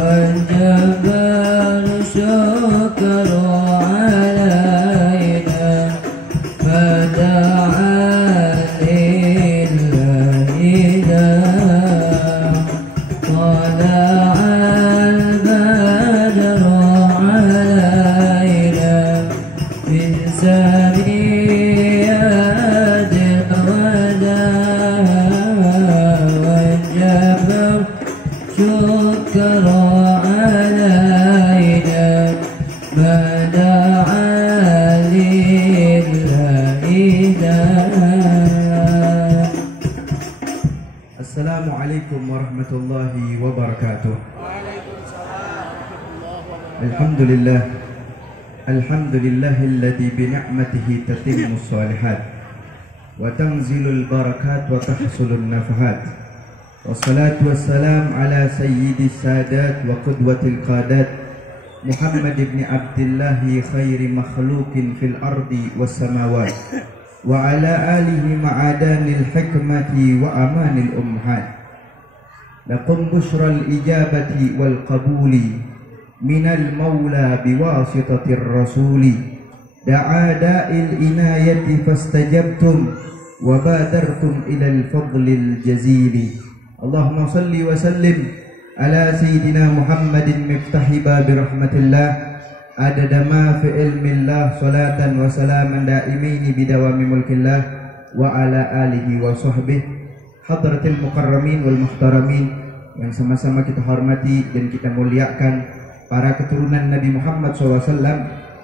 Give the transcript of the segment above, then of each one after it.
والجبار شكر علينا فدعا لله داع طلع البدر علينا من ثنيات الوداع والجبر شكر علينا ما دعا لله داع. Assalamualaikum warahmatullahi wabarakatuh. Alhamdulillah. Alhamdulillahilladzi bi ni'matihi tatimmus shalihat wa tanzilul barakat wa tahsulun nafahat. Wassalatu wassalam ala sayyidis sadat wa qudwatil qadat Muhammad ibn Abdullah khairi makhluqin fil ardi was samawat wa ala alihi ma'adanil hikmati wa amanil umhat. Lakum bushral ijabati wal qabuli minal maula biwasitatir rasuli da'a da'il inayati fastajabtum wa badartum ilal fadlil jazili. Allahumma salli wa sallim ala sayyidina Muhammadin miftahi babi rahmatillah adada ma fi ilmillah salatan wa salaman daimaini bidawami mulkillah wa ala alihi wa sahbihi hadratil mukarramin wal muhtaramin yang sama-sama kita hormati dan kita muliakan, para keturunan Nabi Muhammad SAW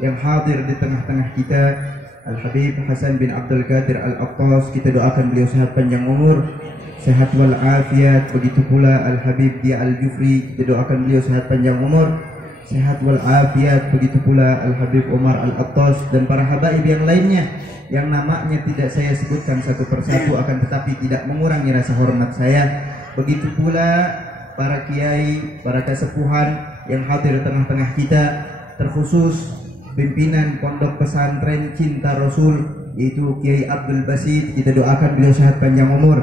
yang hadir di tengah-tengah kita, Al-Habib Hasan bin Abdul Qadir Al-Attas, kita doakan beliau sehat panjang umur, sehat wal afiat. Begitu pula Al-Habib Dia Al-Jufri, kita doakan beliau sehat panjang umur, sehat wal afiat. Begitu pula Al-Habib Umar Al-Attas dan para habaib yang lainnya yang namanya tidak saya sebutkan satu persatu, akan tetapi tidak mengurangi rasa hormat saya. Begitu pula para kiai, para kesepuhan yang hadir di tengah-tengah kita, terkhusus pimpinan Pondok Pesantren Cinta Rasul yaitu Kiai Abdul Basit, kita doakan beliau sehat panjang umur,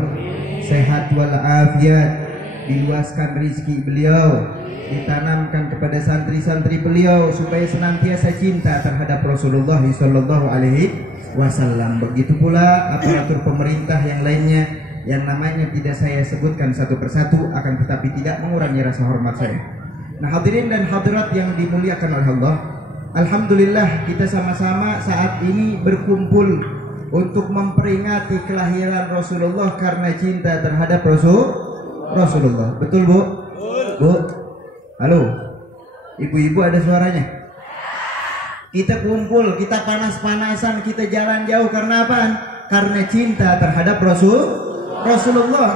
sehat walafiat, diluaskan rizki beliau, ditanamkan kepada santri-santri beliau supaya senantiasa cinta terhadap Rasulullah Sallallahu Alaihi Wasallam. Begitu pula aparatur pemerintah yang lainnya yang namanya tidak saya sebutkan satu persatu, akan tetapi tidak mengurangi rasa hormat saya. Nah, hadirin dan hadirat yang dimuliakan oleh Allah, alhamdulillah kita sama-sama saat ini berkumpul untuk memperingati kelahiran Rasulullah karena cinta terhadap Rasulullah. Betul, Bu? Bu? Halo? Ibu-ibu ada suaranya? Kita kumpul, kita panas-panasan, kita jalan jauh karena apa? Karena cinta terhadap Rasulullah.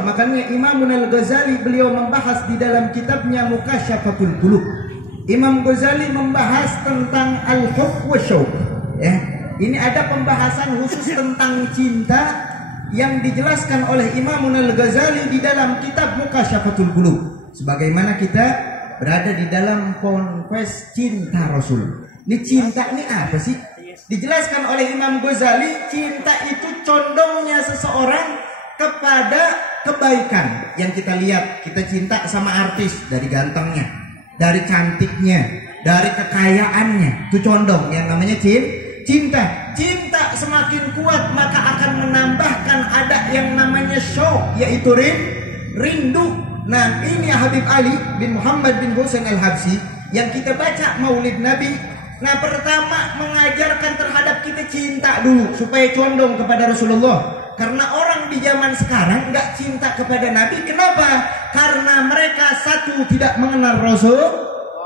Makanya Imam Al-Ghazali beliau membahas di dalam kitabnya Mukasyafatul Qulub. Imam Ghazali membahas tentang al-hub wa syauq. Ini ada pembahasan khusus tentang cinta yang dijelaskan oleh Imam Al-Ghazali di dalam kitab Mukasyafatul Qulub. Sebagaimana kita berada di dalam konfes cinta Rasul. Ini cinta ini apa sih? Dijelaskan oleh Imam Ghazali, cinta itu condongnya seseorang kepada kebaikan yang kita lihat. Kita cinta sama artis dari gantengnya, dari cantiknya, dari kekayaannya, itu condong yang namanya cinta. Cinta semakin kuat maka akan menambahkan ada yang namanya syauq, yaitu rindu. Nah, ini Habib Ali bin Muhammad bin Husain Al-Habsyi yang kita baca Maulid Nabi. Nah, pertama mengajarkan terhadap kita cinta dulu supaya condong kepada Rasulullah. Karena orang di zaman sekarang nggak cinta kepada Nabi. Kenapa? Karena mereka satu tidak mengenal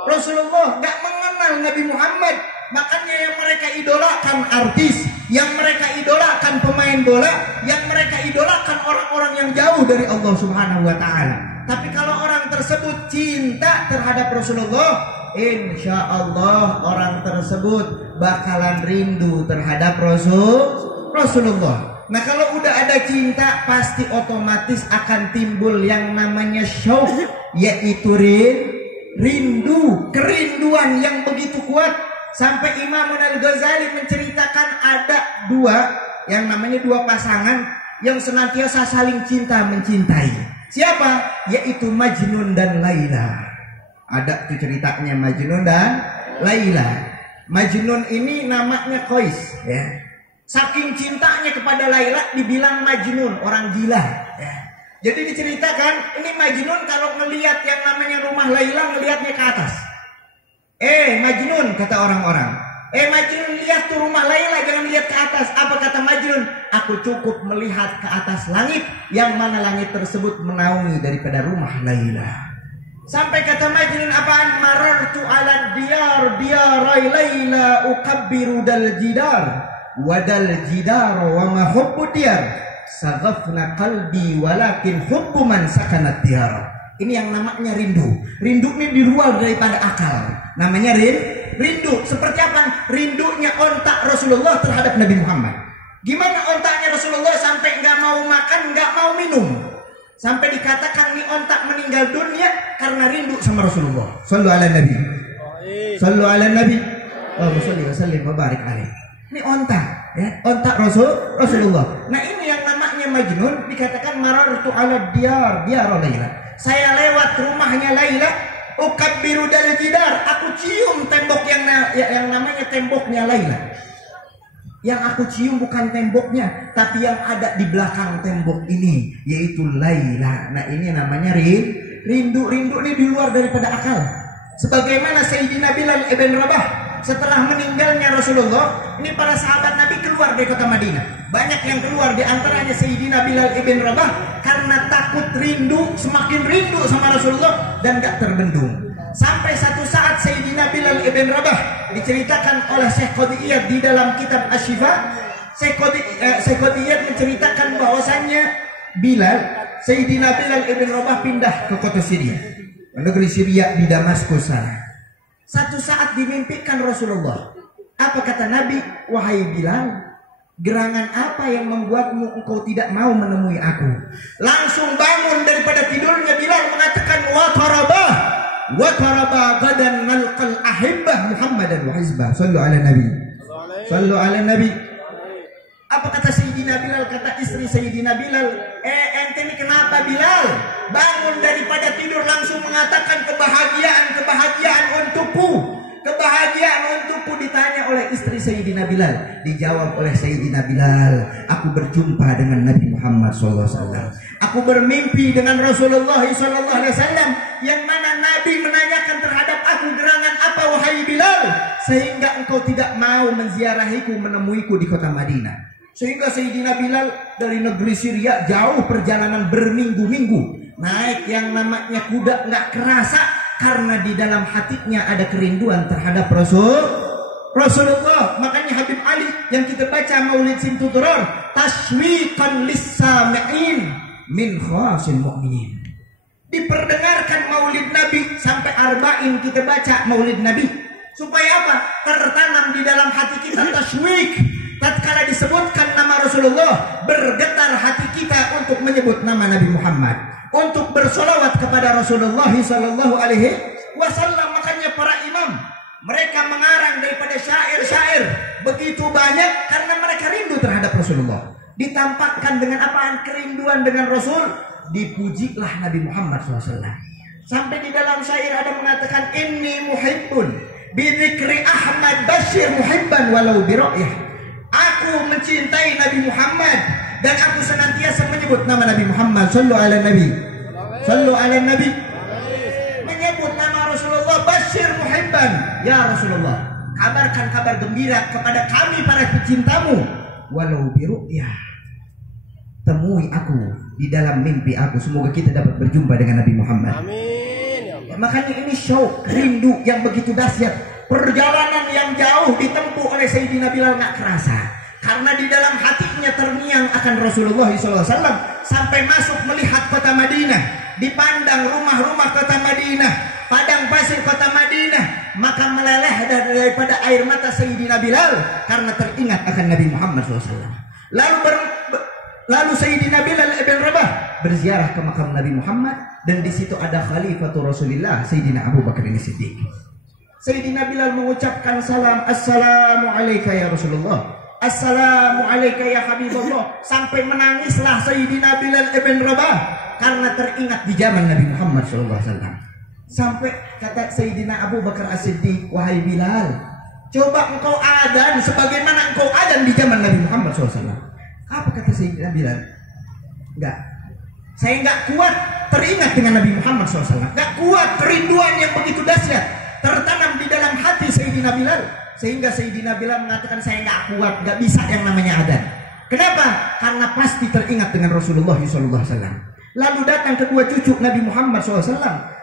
Rasulullah, nggak mengenal Nabi Muhammad. Makanya yang mereka idolakan artis, yang mereka idolakan pemain bola, yang mereka idolakan orang-orang yang jauh dari Allah Subhanahu Wa Taala. Tapi kalau orang tersebut cinta terhadap Rasulullah, insya Allah orang tersebut bakalan rindu terhadap Rasulullah. Nah, kalau udah ada cinta pasti otomatis akan timbul yang namanya syauq, yaitu rindu, kerinduan yang begitu kuat. Sampai Imam Al-Ghazali menceritakan ada yang namanya dua pasangan yang senantiasa saling cinta mencintai. Siapa? Yaitu Majnun dan Laila. Ada tuh ceritanya Majnun dan Laila. Majnun ini namanya Qais, ya. Saking cintanya kepada Laila dibilang Majnun, orang gila, ya. Jadi diceritakan ini Majnun kalau ngelihat yang namanya rumah Laila ngelihatnya ke atas. Majnun, kata orang-orang. Majnun, lihat tuh rumah Laila, jangan lihat ke atas. Apa kata Majnun? Aku cukup melihat ke atas langit, yang mana langit tersebut menaungi daripada rumah Laila. Sampai kata Majnun apaan? Marartu ala diyar Laila ukabbiru dal jidar wadal jidar wa ma hubbu diyar saghafna qalbi walakin hubbu man sakanat diyar. Ini yang namanya rindu. Rindu ini di luar daripada akal. Namanya rindu. Seperti apa? Rindunya ontak Rasulullah terhadap Nabi Muhammad. Gimana ontaknya Rasulullah sampai nggak mau makan, nggak mau minum? Sampai dikatakan nih ontak meninggal dunia karena rindu sama Rasulullah. Sallu ala Nabi. Sallu ala Nabi. Allahumma shalli wa sallim wa barik alaih. Ini ontak, ya, ontak Rasulullah. Nah ini yang namanya Majnun, dikatakan marartu ala diyar Laila. Saya lewat rumahnya Laila, ukabbiru dal jidar, aku cium tembok yang namanya temboknya Laila. Yang aku cium bukan temboknya, tapi yang ada di belakang tembok ini, yaitu Laila. Nah ini namanya rindu. Rindu ini di luar daripada akal. Sebagaimana Sayyidina Bilal ibn Rabah, setelah meninggalnya Rasulullah, ini para sahabat Nabi keluar dari kota Madinah. Banyak yang keluar, di antaranya Sayyidina Bilal ibn Rabah, karena takut rindu, semakin rindu sama Rasulullah dan gak terbendung. Sampai satu saat Sayyidina Bilal ibn Rabah diceritakan oleh Syekh Qadiyat di dalam kitab Asy-Syifa. Syekh Qadiyat menceritakan bahwasannya Sayyidina Bilal ibn Rabah pindah ke kota Syria, negeri Syria di Damaskus sana. Satu saat dimimpikan Rasulullah. Apa kata Nabi? Wahai Bilal, gerangan apa yang membuatmu engkau tidak mau menemui aku? Langsung bangun daripada tidurnya Bilal mengatakan wa taraba gadan nalqal ahibbah Muhammadan wa hizbah. Sallu ala Nabi. Sallu ala Nabi. Apa kata Sayyidina Bilal? Kata istri Sayyidina Bilal, ente ini kenapa Bilal? Bangun daripada tidur langsung mengatakan kebahagiaan untukku. Kebahagiaan untukku. Ditanya oleh istri Sayyidina Bilal, dijawab oleh Sayyidina Bilal, aku berjumpa dengan Nabi Muhammad SAW. Aku bermimpi dengan Rasulullah SAW, yang mana Nabi menanyakan terhadap aku, gerangan apa wahai Bilal, sehingga engkau tidak mau menziarahiku, menemuiku di kota Madinah. Sehingga Sayyidina Bilal dari negeri Syria jauh perjalanan berminggu-minggu, naik yang namanya kuda nggak kerasa, karena di dalam hatinya ada kerinduan terhadap Rasulullah. Makanya Habib Ali yang kita baca Maulid Simtuturor, tashwiqan lis-sami'in min khasil mu'minin. Diperdengarkan Maulid Nabi sampai arba'in kita baca Maulid Nabi, supaya apa? Tertanam di dalam hati kita tashwiq. Tatkala disebutkan nama Rasulullah, bergetar hati kita untuk menyebut nama Nabi Muhammad, untuk bersolawat kepada Rasulullah sallallahu alaihi wasallam. Makanya para imam, mereka mengarang daripada syair-syair begitu banyak karena mereka rindu terhadap Rasulullah. Ditampakkan dengan apaan? Kerinduan dengan Rasul. Dipujilah Nabi Muhammad SAW. Sampai di dalam syair ada mengatakan, inni muhibbun bidzikri Ahmad Bashir muhibban walau biro'yah. Aku mencintai Nabi Muhammad dan aku senantiasa menyebut nama Nabi Muhammad. Sallu ala Nabi. Sallu ala Nabi. Menyebut nama Rasulullah, Bashir muhibban. Ya Rasulullah, kabarkan kabar gembira kepada kami para pecintamu. Walau biru'yah, temui aku di dalam mimpi aku. Semoga kita dapat berjumpa dengan Nabi Muhammad. Amin. Makanya ini syauq, rindu yang begitu dahsyat. Perjalanan yang jauh ditempuh oleh Sayyidina Bilal nggak kerasa, karena di dalam hatinya terngiang akan Rasulullah SAW. Sampai masuk melihat kota Madinah, dipandang rumah-rumah kota Madinah, padang pasir kota Madinah, maka meleleh daripada air mata Sayyidina Bilal karena teringat akan Nabi Muhammad SAW. Lalu Sayyidina Bilal ibn Rabah berziarah ke makam Nabi Muhammad, dan di situ ada Khalifatul Rasulillah Sayyidina Abu Bakar As-Siddiq. Sayyidina Bilal mengucapkan salam, assalamu alayka ya Rasulullah, assalamu alayka ya Habibullah. Sampai menangislah Sayyidina Bilal ibn Rabah karena teringat di zaman Nabi Muhammad SAW. Sampai kata Sayyidina Abu Bakar As-Siddiq, wahai Bilal, coba engkau adzan sebagaimana engkau adzan di zaman Nabi Muhammad SAW. Apa kata Sayyidina Bilal? Enggak, saya enggak kuat teringat dengan Nabi Muhammad SAW. Enggak kuat, kerinduan yang begitu dahsyat tertanam di dalam hati Sayyidina Bilal, sehingga Sayyidina Bilal mengatakan, saya enggak kuat, enggak bisa yang namanya adzan. Kenapa? Karena pasti teringat dengan Rasulullah SAW. Lalu datang kedua cucu Nabi Muhammad SAW,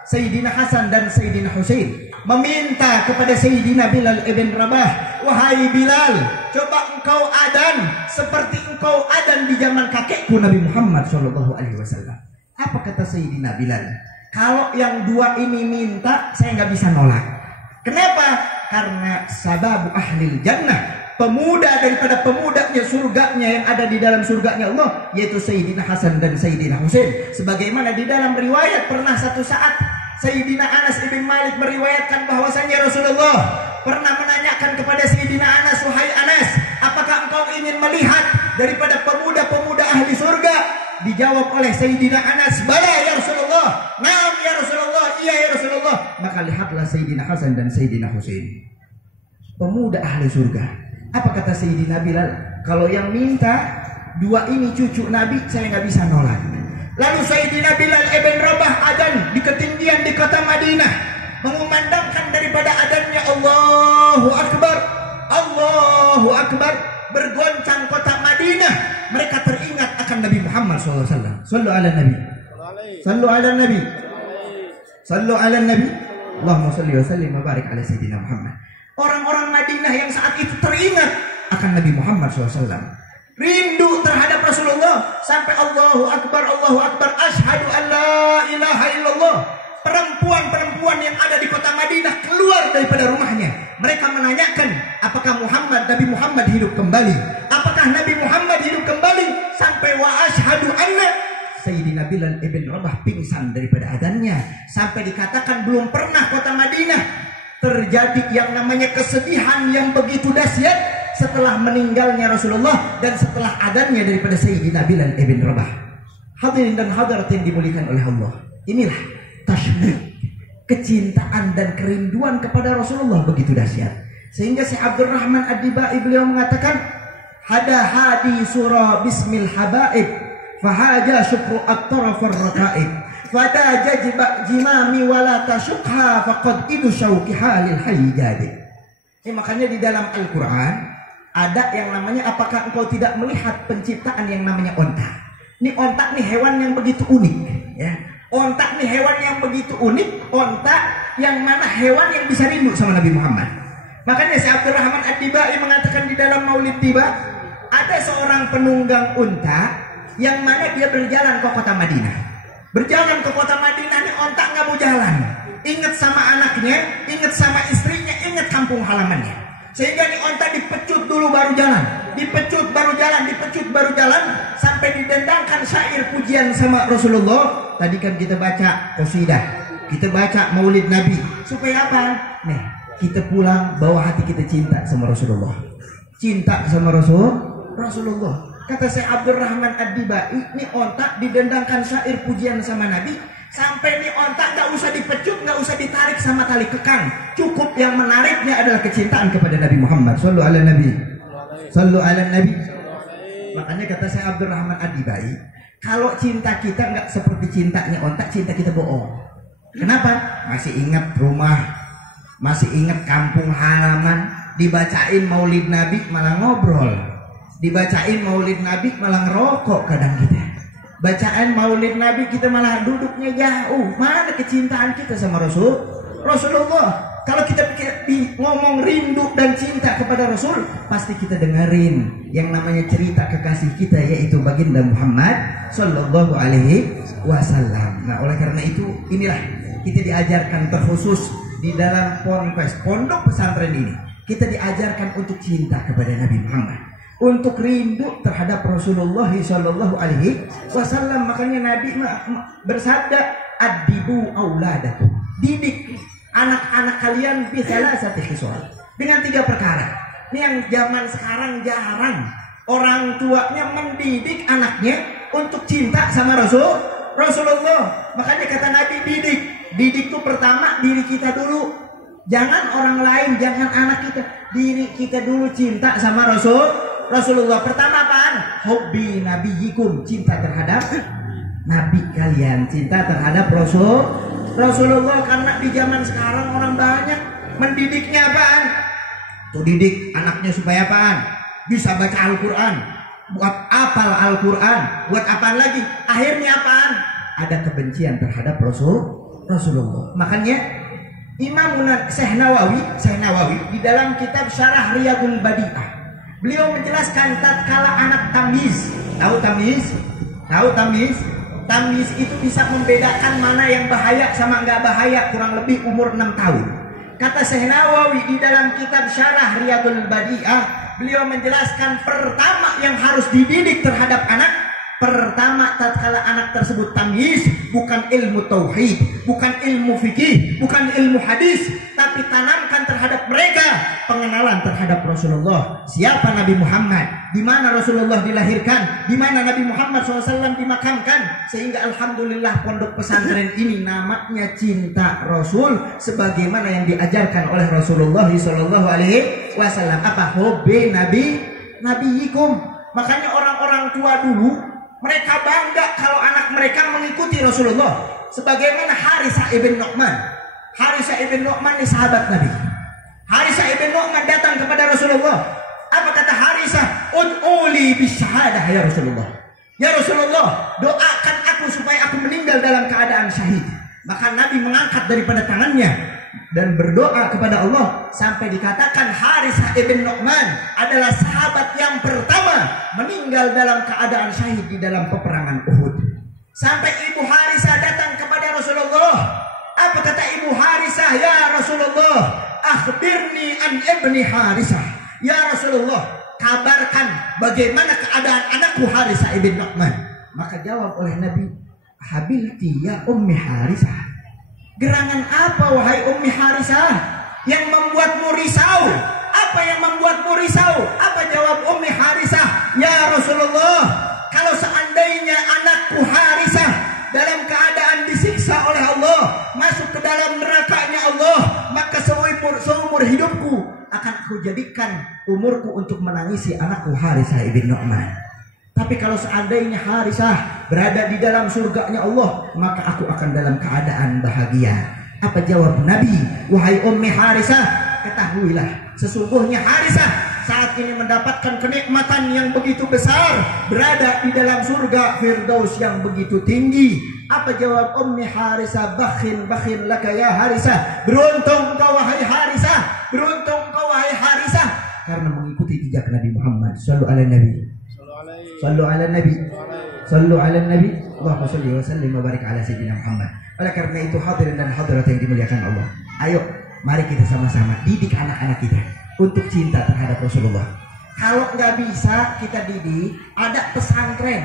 Sayyidina Hasan dan Sayyidina Husain, meminta kepada Sayyidina Bilal ibn Rabah, wahai Bilal, coba engkau adzan seperti engkau adzan di zaman kakekku Nabi Muhammad SAW. Apa kata Sayyidina Bilal? Kalau yang dua ini minta, saya nggak bisa nolak. Kenapa? Karena sababu ahlil jannah, pemuda daripada pemudanya surganya yang ada di dalam surganya Allah, yaitu Sayyidina Hasan dan Sayyidina Husain. Sebagaimana di dalam riwayat, pernah satu saat Sayyidina Anas ibn Malik meriwayatkan bahwasanya Rasulullah pernah menanyakan kepada Sayyidina Anas, wahai Anas, apakah engkau ingin melihat daripada pemuda-pemuda ahli surga? Dijawab oleh Sayyidina Anas, bala ya Rasulullah, naam ya Rasulullah, iya ya Rasulullah. Maka lihatlah Sayyidina Hasan dan Sayyidina Husain, pemuda ahli surga. Apa kata Sayyidina Bilal? Kalau yang minta dua ini cucu Nabi, saya nggak bisa nolak. Lalu Sayyidina Bilal ibn Rabah adzan di ketinggian di kota Madinah, mengumandangkan daripada adzannya Allahu Akbar, Allahu Akbar, bergoncang kota Madinah. Mereka teringat akan Nabi Muhammad SAW. Sallu ala Nabi, sallu ala Nabi, sallu ala Nabi. Allahumma salli wa sallim wa barik ala Sayyidina Muhammad. Orang-orang Madinah yang saat itu teringat akan Nabi Muhammad SAW, rindu terhadap Rasulullah, sampai Allahu Akbar, Allahu Akbar, asyhadu an la ilaha illallah. Perempuan-perempuan yang ada di kota Madinah keluar daripada rumahnya. Mereka menanyakan, apakah Nabi Muhammad hidup kembali? Apakah Nabi Muhammad hidup kembali? Sampai wa asyhadu anna Sayyidina Bilal ibn Rabah pingsan daripada adzannya. Sampai dikatakan belum pernah kota Madinah terjadi yang namanya kesedihan yang begitu dahsyat setelah meninggalnya Rasulullah dan setelah adzannya daripada Sayyidina Bilal ibn Rabah. Hadirin dan hadirat yang dimuliakan oleh Allah, inilah tasymiq, kecintaan dan kerinduan kepada Rasulullah begitu dahsyat, sehingga Syekh Abdurrahman Ad-Dibai beliau mengatakan, hada hadi surah bismil habaib fahaja syukru at-taraf ar-raqaib fada jajba jimami wala tasyukha faqad idu syauki halil hayyadi. Makanya di dalam Al-Quran ada yang namanya, apakah engkau tidak melihat penciptaan yang namanya onta? Ini onta nih hewan yang begitu unik, ya. Onta nih hewan yang begitu unik, onta yang mana hewan yang bisa rindu sama Nabi Muhammad. Makanya Syekh Abdurrahman Ad-Dibai mengatakan di dalam Maulid Tiba, ada seorang penunggang unta yang mana dia berjalan ke kota Madinah. Berjalan ke kota Madinah, nih onta nggak mau jalan. Ingat sama anaknya, ingat sama istrinya, ingat kampung halamannya. Sehingga nih onta dipecut dulu baru jalan, dipecut baru jalan, dipecut baru jalan, sampai didendangkan syair pujian sama Rasulullah. Tadi kan kita baca qasidah, kita baca Maulid Nabi, supaya apa? Nih, kita pulang bawa hati kita cinta sama Rasulullah, cinta sama Rasulullah. Kata Syekh Abdurrahman Ad-Dibai, ini onta didendangkan syair pujian sama Nabi, sampai ini onta nggak usah dipecut, nggak usah ditarik sama tali kekang, cukup yang menariknya adalah kecintaan kepada Nabi Muhammad. Sallu ala Nabi, sallu ala Nabi. Makanya kata Syekh Abdurrahman Ad-Dibai, kalau cinta kita nggak seperti cintanya onta, cinta kita bohong. Kenapa? Masih ingat rumah, masih ingat kampung halaman, dibacain Maulid Nabi malah ngobrol, dibacain Maulid Nabi malah ngerokok kadang kita. Bacaan Maulid Nabi kita malah duduknya jauh. Mana kecintaan kita sama Rasulullah? Kalau kita ngomong rindu dan cinta kepada Rasul, pasti kita dengerin yang namanya cerita kekasih kita, yaitu baginda Muhammad Sallallahu Alaihi Wasallam. Nah, oleh karena itu inilah kita diajarkan terkhusus di dalam pondok pesantren ini. Kita diajarkan untuk cinta kepada Nabi Muhammad, untuk rindu terhadap Rasulullah Sallallahu Alaihi Wasallam. Makanya Nabi bersabda, adibu auladakum, didik anak-anak kalian bisalasati khisal, dengan 3 perkara. Ini yang zaman sekarang jarang orang tuanya mendidik anaknya untuk cinta sama Rasulullah. Makanya kata Nabi, didik Didik tuh pertama diri kita dulu. Jangan orang lain, jangan anak kita. Diri kita dulu cinta sama Rasulullah. Pertama apaan? Hobbi nabiyikum, cinta terhadap nabi kalian, cinta terhadap Rasulullah. Karena di zaman sekarang orang banyak mendidiknya apaan? Tuh didik anaknya supaya apaan? Bisa baca Al-Quran, buat apal Al-Quran, buat apaan lagi? Akhirnya apaan? Ada kebencian terhadap Rasulullah. Makanya Imam Syekh Nawawi di dalam kitab Syarah Riyadul Badi'ah, beliau menjelaskan tatkala anak tamyiz, tahu tamyiz? Tamyiz itu bisa membedakan mana yang bahaya sama enggak bahaya, kurang lebih umur 6 tahun. Kata Syekh Nawawi di dalam kitab Syarah Riyadul Badi'ah, beliau menjelaskan pertama yang harus dididik terhadap anak, pertama tatkala anak tersebut tamyiz, bukan ilmu tauhid, bukan ilmu fikih, bukan ilmu hadis, tapi tanamkan terhadap mereka pengenalan terhadap Rasulullah. Siapa Nabi Muhammad, di mana Rasulullah dilahirkan, di mana Nabi Muhammad SAW dimakamkan, sehingga alhamdulillah pondok pesantren ini namanya cinta Rasul, sebagaimana yang diajarkan oleh Rasulullah SAW. Apa? Hobi nabiyikum. Makanya orang-orang tua dulu mereka bangga kalau anak mereka mengikuti Rasulullah. Sebagaimana Harisah ibn Nu'man. Harisah ibn Nu'man ini sahabat Nabi. Harisah ibn Nu'man datang kepada Rasulullah. Apa kata Harisah? Ud'uli bisyahadah ya Rasulullah. Ya Rasulullah, doakan aku supaya aku meninggal dalam keadaan syahid. Maka Nabi mengangkat daripada tangannya dan berdoa kepada Allah, sampai dikatakan Harisah ibn Nu'man adalah sahabat yang pertama meninggal dalam keadaan syahid di dalam peperangan Uhud. Sampai ibu Harisah datang kepada Rasulullah. Apa kata ibu Harisah? Ya Rasulullah, akhbirni an ibni Harisah. Ya Rasulullah, kabarkan bagaimana keadaan anakku Harisah ibn Nu'man. Maka jawab oleh Nabi, habilti ya ummi Harisah. Gerangan apa wahai Ummi Harisah yang membuatmu risau? Apa yang membuatmu risau? Apa jawab Ummi Harisah? Ya Rasulullah, kalau seandainya anakku Harisah dalam keadaan disiksa oleh Allah, masuk ke dalam nerakanya Allah, maka seumur hidupku akan aku jadikan umurku untuk menangisi anakku Harisah ibn Nu'man. Tapi kalau seandainya Harisah berada di dalam surganya Allah, maka aku akan dalam keadaan bahagia. Apa jawab Nabi? Wahai Ummi Harisah, ketahuilah sesungguhnya Harisah saat ini mendapatkan kenikmatan yang begitu besar, berada di dalam surga Firdaus yang begitu tinggi. Apa jawab Ummi Harisah? Bakhin laka ya Harisah. Beruntung kau wahai Harisah, beruntung kau wahai Harisah, karena mengikuti jejak Nabi Muhammad. Sallu ala Nabi. Sallu ala Nabi. Sallu ala Nabi. Allahumma salli wa sallim wa barik ala sayyidina Muhammad. Oleh karena itu hadirin dan hadirat yang dimuliakan Allah, ayo mari kita sama-sama didik anak-anak kita untuk cinta terhadap Rasulullah. Kalau nggak bisa kita didik, ada pesantren.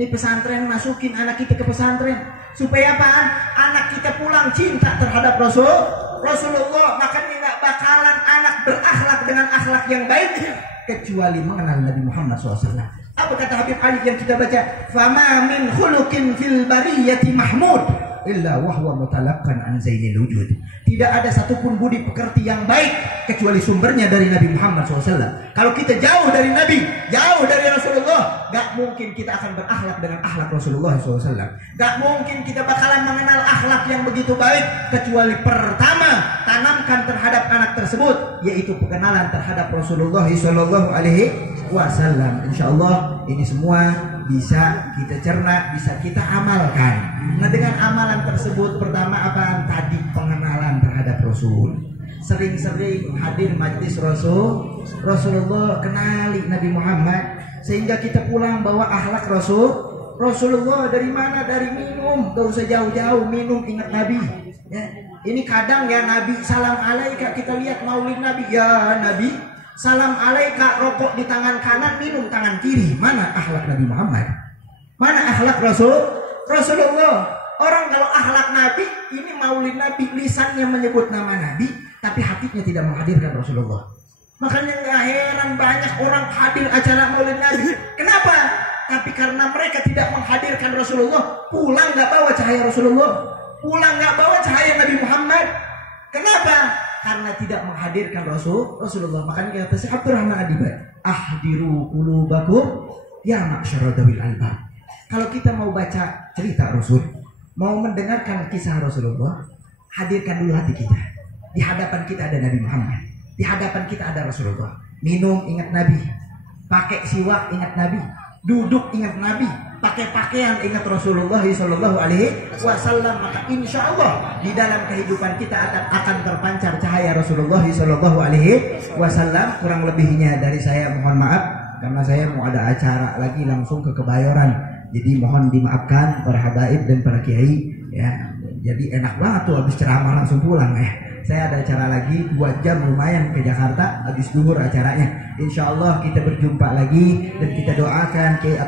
Ini pesantren, masukin anak kita ke pesantren supaya apaan? Anak kita pulang cinta terhadap Rasulullah. Makanya nggak bakalan anak berakhlak dengan akhlak yang baik kecuali mengenal Nabi Muhammad SAW. Apa kata Habib Ali yang kita baca? Fama min khuluqin fil bariyati mahmud illa wahwa mutalaqqan an zainil wujud. Tidak ada satupun budi pekerti yang baik kecuali sumbernya dari Nabi Muhammad SAW. Kalau kita jauh dari Nabi, jauh dari Rasulullah, gak mungkin kita akan berakhlak dengan akhlak Rasulullah SAW. Gak mungkin kita bakalan mengenal akhlak yang begitu baik kecuali pertama tanamkan terhadap anak tersebut, yaitu pengenalan terhadap Rasulullah SAW. Insyaallah ini semua bisa kita cerna, bisa kita amalkan. Nah, dengan amalan tersebut pertama apa? Tadi pengenalan terhadap Rasul. Sering-sering hadir majlis Rasulullah, kenali Nabi Muhammad, sehingga kita pulang bawa akhlak Rasulullah. Dari mana? Dari minum. Gak usah jauh-jauh, minum ingat Nabi ya. Ini kadang ya Nabi salam alaika, kita lihat maulid Nabi, ya Nabi salam alaika, rokok di tangan kanan, minum tangan kiri. Mana akhlak Nabi Muhammad? Mana akhlak Rasulullah? Orang kalau akhlak Nabi, ini maulid Nabi, lisannya menyebut nama Nabi, tapi hatinya tidak menghadirkan Rasulullah. Makanya nggak heran banyak orang hadir acara maulid Nabi. Kenapa? Tapi karena mereka tidak menghadirkan Rasulullah, pulang nggak bawa cahaya Rasulullah. pulang nggak bawa cahaya Nabi Muhammad. Kenapa? Karena tidak menghadirkan Rasulullah. Makanya kata Syekh Abdurrahman Adibat, ahdiru qulubakum ya ma'syara dawil albab. Kalau kita mau baca cerita Rasul, mau mendengarkan kisah Rasulullah, hadirkan dulu hati kita. Di hadapan kita ada Nabi Muhammad, di hadapan kita ada Rasulullah. Minum ingat Nabi, pakai siwak ingat Nabi, duduk ingat Nabi, pakai pakaian ingat Rasulullah Sallallahu Alaihi Wasallam. Maka insya Allah di dalam kehidupan kita akan terpancar cahaya Rasulullah Sallallahu Alaihi Wasallam. Kurang lebihnya dari saya mohon maaf, karena saya mau ada acara lagi langsung ke Kebayoran. Jadi mohon dimaafkan para habaib dan para kiai ya. Jadi enak banget tuh habis ceramah langsung pulang ya. Saya ada acara lagi 2 jam lumayan ke Jakarta, habis duhur acaranya. Insya Allah kita berjumpa lagi dan kita doakan Kiai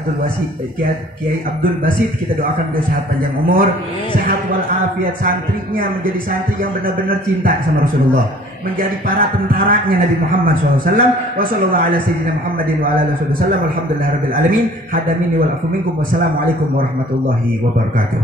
Abdul Basit, kita doakan beliau sehat panjang umur, sehat walafiat, santrinya menjadi santri yang benar-benar cinta sama Rasulullah, menjadi para tentaranya Nabi Muhammad SAW. Wassallallahu ala sayyidina Muhammadin wa ala alihi wasallam. Alhamdulillahirabbil alamin. Hadamini wal afu minkum. Wassalamualaikum warahmatullahi wabarakatuh.